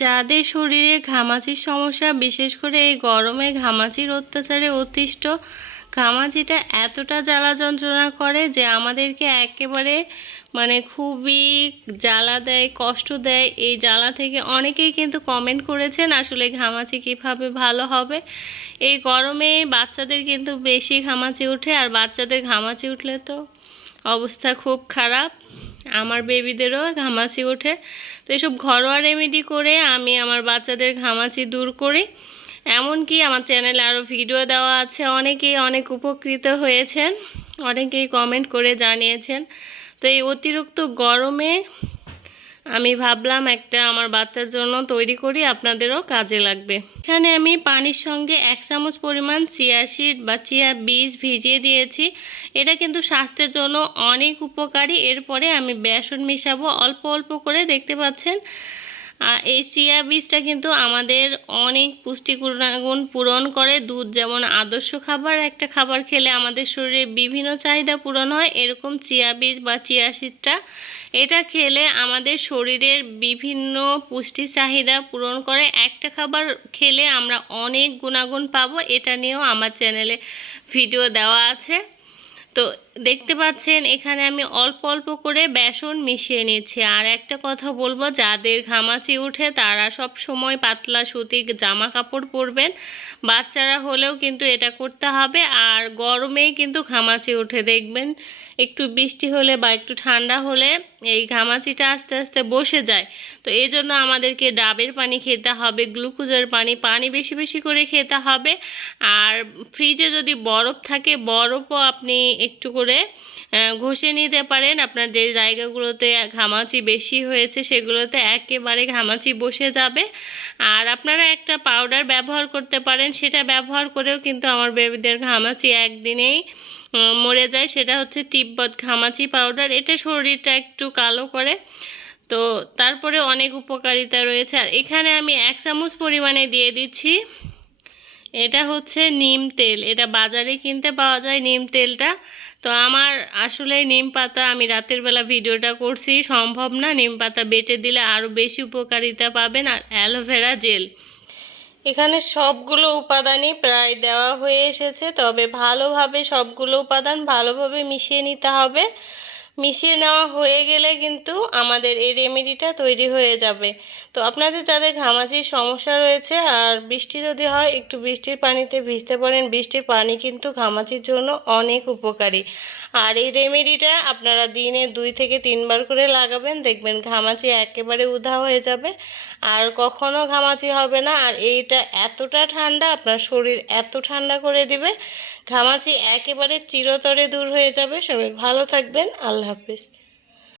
যাদের শরীরে ঘামাচির সমস্যা, বিশেষ করে এই গরমে ঘামাচির অত্যাচারে অতিষ্ঠ, ঘামাচিটা এতটা জ্বালা যন্ত্রণা করে যে আমাদেরকে একেবারে মানে খুবই জ্বালা দেয়, কষ্ট দেয়। এই জ্বালা থেকে অনেকেই কিন্তু কমেন্ট করেছেন আসলে ঘামাচি কীভাবে ভালো হবে। এই গরমে বাচ্চাদের কিন্তু বেশি ঘামাচি ওঠে, আর বাচ্চাদের ঘামাচি উঠলে তো অবস্থা খুব খারাপ। আমার বেবিদেরও ঘামাচি ওঠে। তো এসব ঘরোয়া রেমেডি করে আমি আমার বাচ্চাদের ঘামাচি দূর করি। এমনকি আমার চ্যানেলে আরও ভিডিও দেওয়া আছে। অনেকেই অনেক উপকৃত হয়েছেন, অনেকেই কমেন্ট করে জানিয়েছেন। তো এই অতিরিক্ত গরমে আমি ভাবলাম একটা আমার বাচ্চার জন্য তৈরি করি, আপনাদেরও কাজে লাগবে। এখানে আমি পানির সঙ্গে এক চামচ পরিমাণ চিয়া সিড বা চিয়া বীজ ভিজিয়ে দিয়েছি। এটা কিন্তু স্বাস্থ্যের জন্য অনেক উপকারী। এরপরে আমি বেসন মিশাবো। অল্প অল্প করে, দেখতে পাচ্ছেন? এই চিয়া বীজটা কিন্তু আমাদের অনেক পুষ্টি গুণাগুণ পূরণ করে। দুধ যেমন আদর্শ খাবার, একটা খাবার খেলে আমাদের শরীরে বিভিন্ন চাহিদা পূরণ হয়। এরকম চিয়া বীজ বা চিয়া সিডটা, এটা খেলে আমাদের শরীরের বিভিন্ন পুষ্টি চাহিদা পূরণ করে। একটা খাবার খেলে আমরা অনেক গুণাগুণ পাবো। এটা নিয়েও আমার চ্যানেলে ভিডিও দেওয়া আছে। তো দেখতে পাচ্ছেন, এখানে আমি অল্প অল্প করে বেসন মিশিয়ে নিচ্ছি আর একটা কথা বলব, যাদের ঘামাচি উঠে তারা সব সময় পাতলা সুতি জামা কাপড় পরবেন। বাচ্চারা হলেও কিন্তু এটা করতে হবে। আর গরমেই কিন্তু ঘামাচি উঠে, দেখবেন একটু বৃষ্টি হলে বা একটু ঠান্ডা হলে এই ঘামাচিটা আস্তে আস্তে বসে যায়। তো এই জন্য আমাদেরকে ডাবের পানি খেতে হবে, গ্লুকোজের পানি পানি বেশি বেশি করে খেতে হবে। আর ফ্রিজে যদি বরফ থাকে, বরফও আপনি একটু করে ঘষে নিতে পারেন। আপনার যে জায়গাগুলোতে ঘামাচি বেশি হয়েছে, সেগুলোতে একেবারে ঘামাচি বসে যাবে। আর আপনারা একটা পাউডার ব্যবহার করতে পারেন। সেটা ব্যবহার করেও কিন্তু আমার বেবিদের ঘামাচি একদিনেই মরে যায়। সেটা হচ্ছে তিব্বত ঘামাচি পাউডার এটা শরীরটা একটু কালো করে। তো তারপরে অনেক উপকারিতা রয়েছে। আর এখানে আমি এক চামচ পরিমাণে দিয়ে দিচ্ছি। এটা হচ্ছে নিম তেল। এটা বাজারে কিনতে পাওয়া যায় নিম তেলটা। তো আমার আসলে নিম পাতা, আমি রাতের বেলা ভিডিওটা করছি, সম্ভব না। নিম পাতা বেটে দিলে আরও বেশি উপকারিতা পাবেন। আর অ্যালোভেরা জেল। এখানে সবগুলো উপাদানই প্রায় দেওয়া হয়ে এসেছে। তবে ভালোভাবে সবগুলো উপাদান ভালোভাবে মিশিয়ে নিতে হবে। মিশিয়ে নেওয়া হয়ে গেলে কিন্তু আমাদের এই রেমেডিটা তৈরি হয়ে যাবে। তো আপনাদের যাদের ঘামাচির সমস্যা রয়েছে আর বৃষ্টি যদি হয়, একটু বৃষ্টির পানিতে ভিজতে পারেন। বৃষ্টির পানি কিন্তু ঘামাচির জন্য অনেক উপকারী। আর এই রেমেডিটা আপনারা দিনে দুই থেকে তিনবার করে লাগাবেন। দেখবেন ঘামাচি একেবারে উধা হয়ে যাবে। আর কখনো ঘামাচি হবে না। আর এইটা এতটা ঠান্ডা, আপনার শরীর এত ঠান্ডা করে দিবে ঘামাচি একেবারে চিরতরে দূর হয়ে যাবে। সবাই ভালো থাকবেন। আল্লাহ হাফিজ।